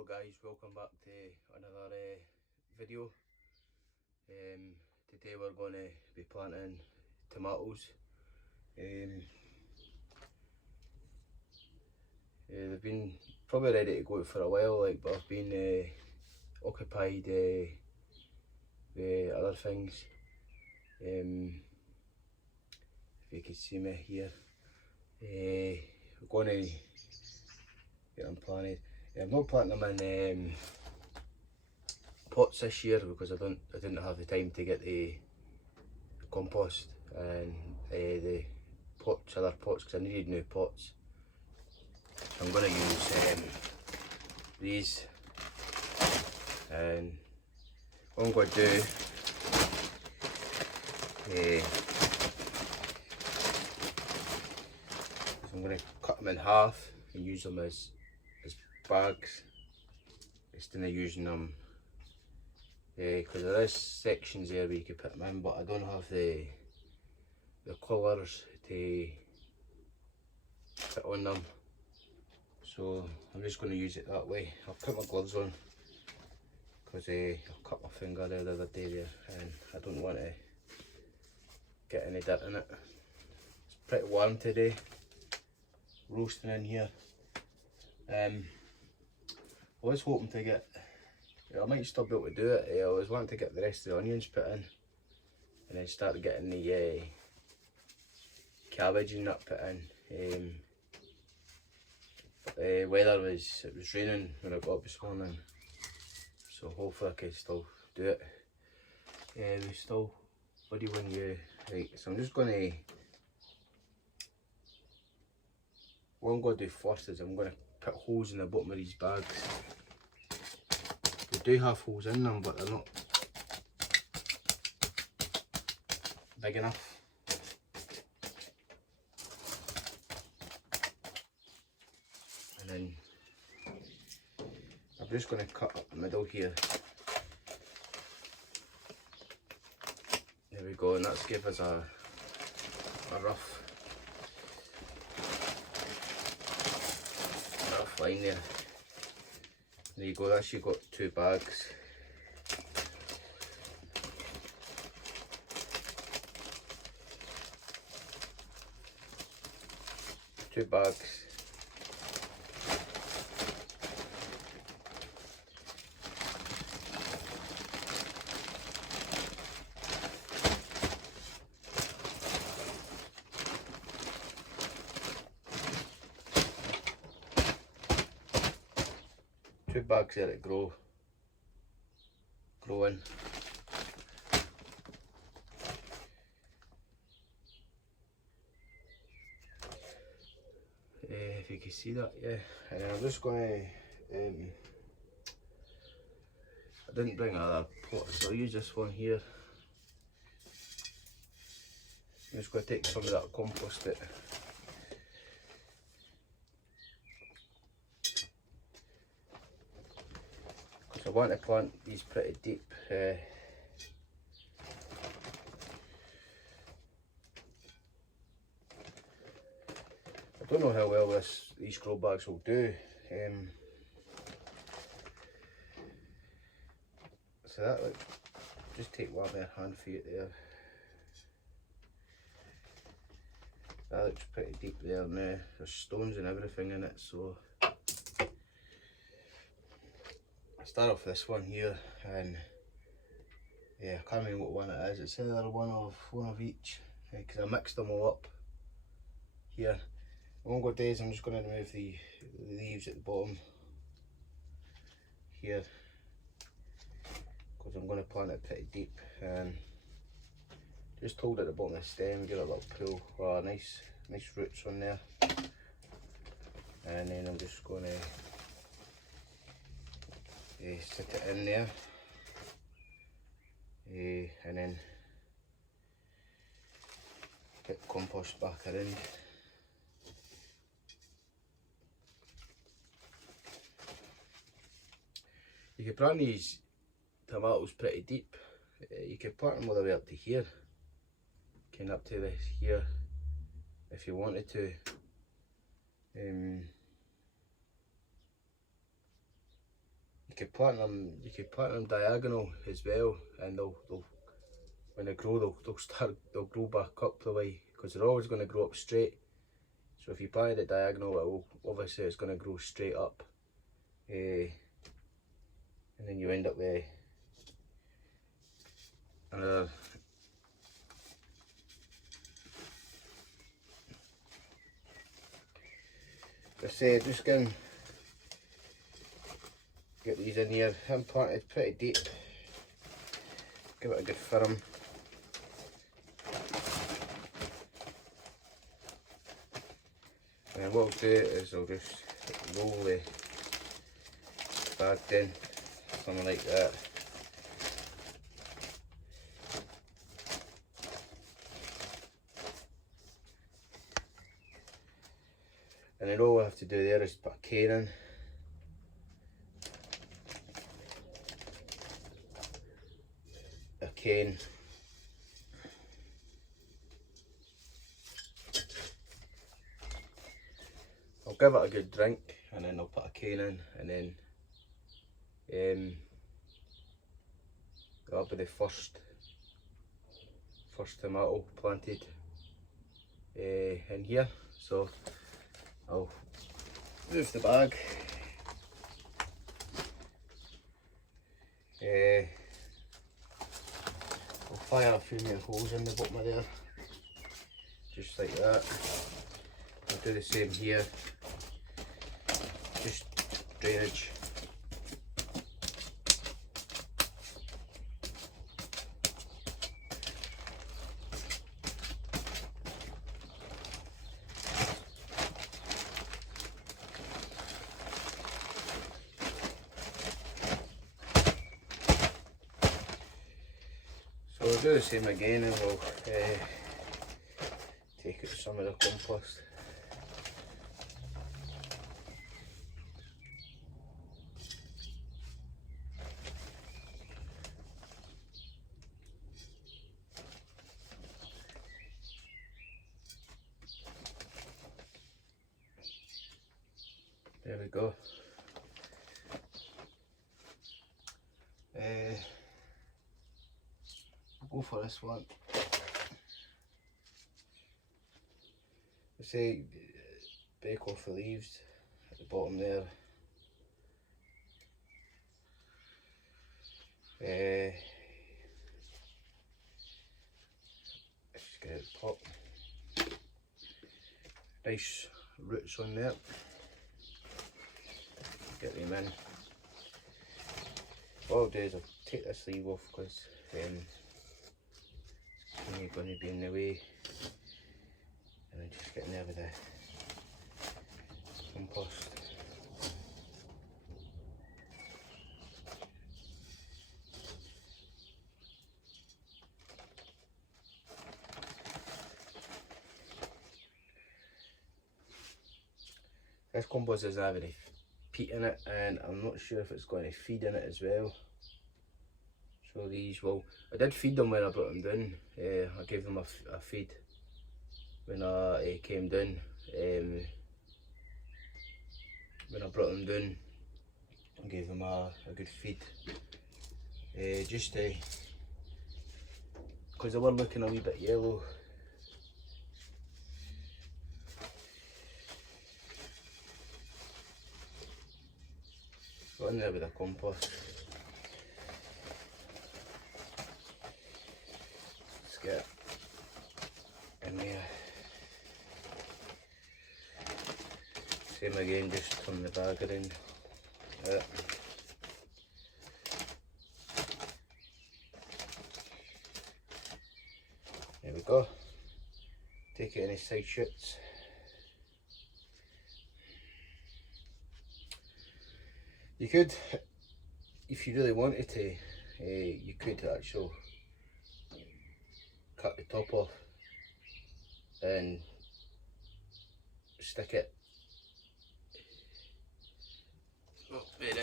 Hello guys, welcome back to another video. Today we're going to be planting tomatoes. They've been probably ready to go for a while, but I've been occupied with other things. If you can see me here, we're going to get them planted. I'm not planting them in pots this year because I didn't have the time to get the compost and the other pots, because I needed new pots. So I'm going to use these, and what I'm going to do is I'm going to cut them in half and use them as bags instead of using them, because there is sections there where you can put them in, but I don't have the colours to put on them, so I'm just going to use it that way. I'll put my gloves on because I cut my finger there the other day there, and I don't want to get any dirt in it. It's pretty warm today, roasting in here. I was hoping to get, I might still be able to do it. I was wanting to get the rest of the onions put in, and then start getting the cabbage and that put in. But the weather was raining when I got up this morning, so hopefully I can still do it. We still bloody when you right. So I'm just going to, what I'm going to do first is I'm going to put holes in the bottom of these bags. They do have holes in them, but they're not big enough. And then I'm just going to cut up the middle here. There we go, and that's give us a rough line there. There you go, that's you got two bags. Two bags. Two bags there that grow in. If you can see that, yeah. And I'm just going to, I didn't bring another pot, so I'll use this one here. I'm just going to take some of that compost bit. I want to plant these pretty deep. I don't know how well these grow bags will do. So that, like, just take one there, hand feet there. That looks pretty deep there now. There's stones and everything in it, so start off this one here, and yeah, I can't remember what one it is. It's either one of each, because I mixed them all up here. What I'm going to do is I'm just going to remove the leaves at the bottom here, because I'm going to plant it pretty deep, and just hold it at the bottom of the stem, get a little pull, nice roots on there, and then I'm just going to sit it in there, and then get compost back around. You can plant these tomatoes pretty deep. You can plant them all the way up to here, up to this here if you wanted to. could plant them diagonal as well, and they'll when they grow they'll grow back up the way, because they're always going to grow up straight. So if you plant it diagonal, obviously it's going to grow straight up, and then you end up with another just going to get these in here. I'm planted pretty deep, give it a good firm. And what I'll do is I'll just roll the bag in, something like that. And then all I have to do there is put a cane in. A cane. I'll give it a good drink, and then I'll put a cane in, and then that'll be the first tomato planted in here. So I'll move the bag. I'll fire a few more holes in the bottom of there, just like that. I'll do the same here, just drainage. So we'll do the same again, and we'll take out some of the compost. There we go. We'll go for this one. I say bake off the leaves at the bottom there. Let's just get it out the pot. Nice roots on there. Get them in. What I'll do is I'll take this leaf off, because it's going to be in the way, and then just get in there with the compost. This compost doesn't have any peat in it, and I'm not sure if it's going to feed in it as well. So these will, I did feed them when I brought them down. I gave them a feed when I came down. When I brought them down, I gave them a good feed. Just because they were looking a wee bit yellow. Go in there with the compost. Let's get in there. Same again, just turn the bag around. There we go. Take it any side shoots. You could, if you really wanted to, you could actually cut the top off and stick it. Oh, wait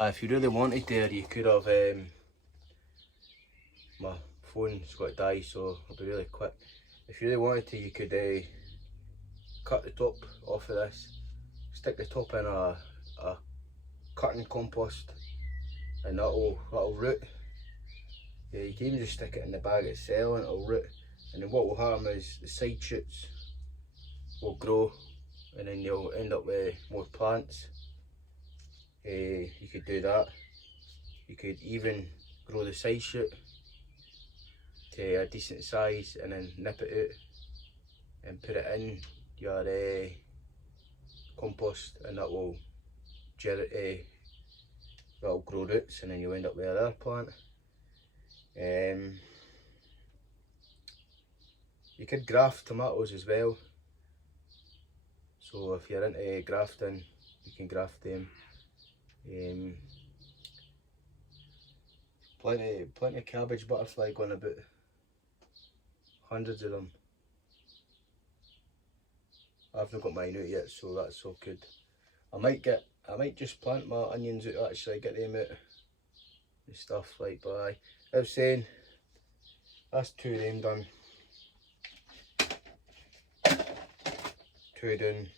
if you really wanted to, you could have. My phone's got to die, so I'll be really quick. If you really wanted to, you could cut the top off of this, stick the top in a cutting compost, and that'll root. Yeah, you can even just stick it in the bag itself and it'll root. And then what will happen is the side shoots will grow, and then you'll end up with more plants. You could do that. You could even grow the side shoot to a decent size and then nip it out and put it in your compost, and that will that'll grow roots, and then you'll end up with another plant. You could graft tomatoes as well. So if you're into grafting, you can graft them. Plenty of cabbage butterfly going about. Hundreds of them. I've not got mine out yet, so that's all good. I might just plant my onions out actually, get them out and stuff like that. I was saying, that's 2 of them done. 2 done.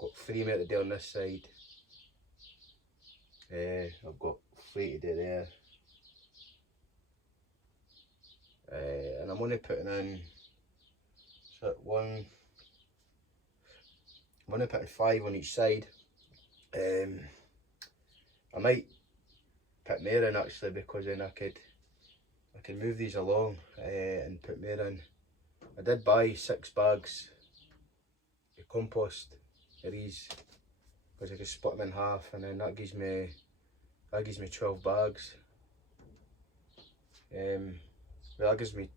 Got 3 more to do on this side. I've got 3 to do there. And I'm only putting in I'm only putting 5 on each side. I might put more in actually, because then I could move these along and put more in. I did buy 6 bags of compost of these, because I could split them in half, and then that gives me 12 bags. Well, that gives me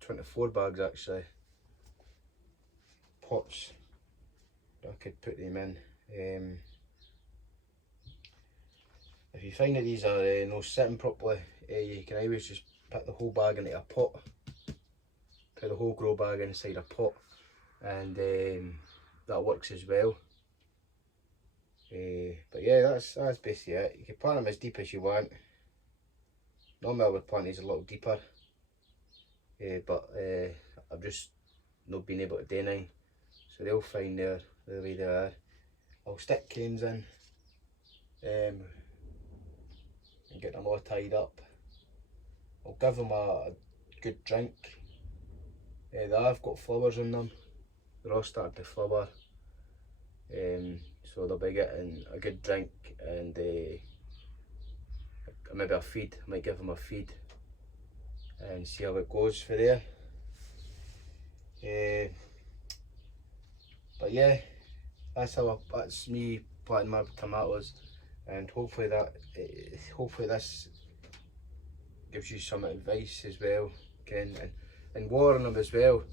24 bags actually. Pots I could put them in. If you find that these are not sitting properly, you can always just put the whole bag into a pot. Put the whole grow bag inside a pot, and that works as well. But yeah, that's basically it. You can plant them as deep as you want. Normally I would plant these a little deeper, but I've just not been able to do anything, so they'll find the way they are. I'll stick canes in and get them all tied up. I'll give them a good drink. They have got flowers in them. They're all starting to flower. So they'll be getting a good drink, and maybe a feed. I might give them a feed and see how it goes for there. But yeah, that's me planting my tomatoes, and hopefully this gives you some advice as well, Ken, and watering them as well.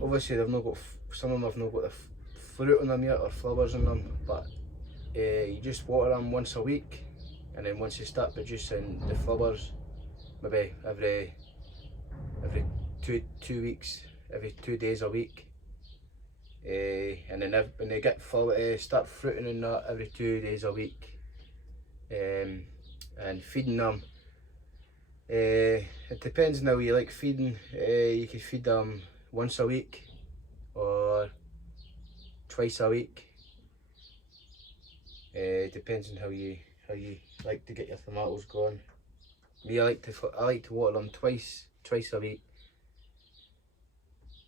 Obviously they've not got, some of them have not got the fruit on them yet or flowers on them, but you just water them once a week, and then once you start producing the flowers, maybe every 2 weeks, every 2 days a week, and then when they get start fruiting in that every 2 days a week, and feeding them. It depends on how you like feeding. You can feed them once a week or twice a week. It depends on how you like to get your tomatoes going. Me, I like to water them twice a week.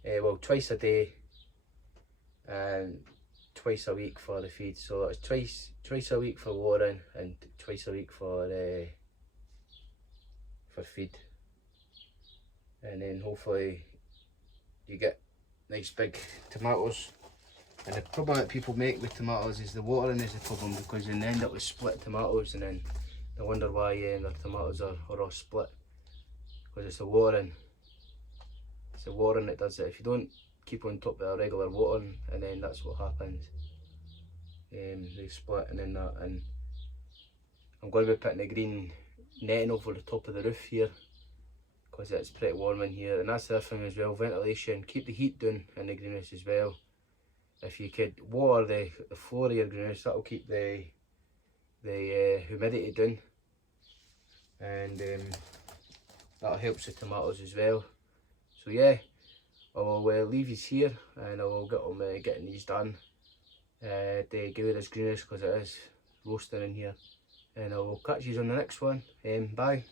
Well, twice a day and twice a week for the feed. So that's twice a week for watering and twice a week for feed. And then hopefully you get nice big tomatoes. And the problem that people make with tomatoes is the watering is the problem, because then they end up with split tomatoes, and then they wonder why their tomatoes are all split, because it's the watering. It's the watering that does it. If you don't keep on top of a regular watering, and then that's what happens. They split, and then that. And I'm going to be putting the green netting over the top of the roof here, because it's pretty warm in here. And that's the other thing as well, ventilation. Keep the heat down in the greenhouse as well. If you could water the floor of your greenhouse, that'll keep the humidity down, and that helps the tomatoes as well. So yeah, I will leave these here, and I will get on getting these done. To give it as green because it is roasting in here. And I will catch you on the next one. Bye.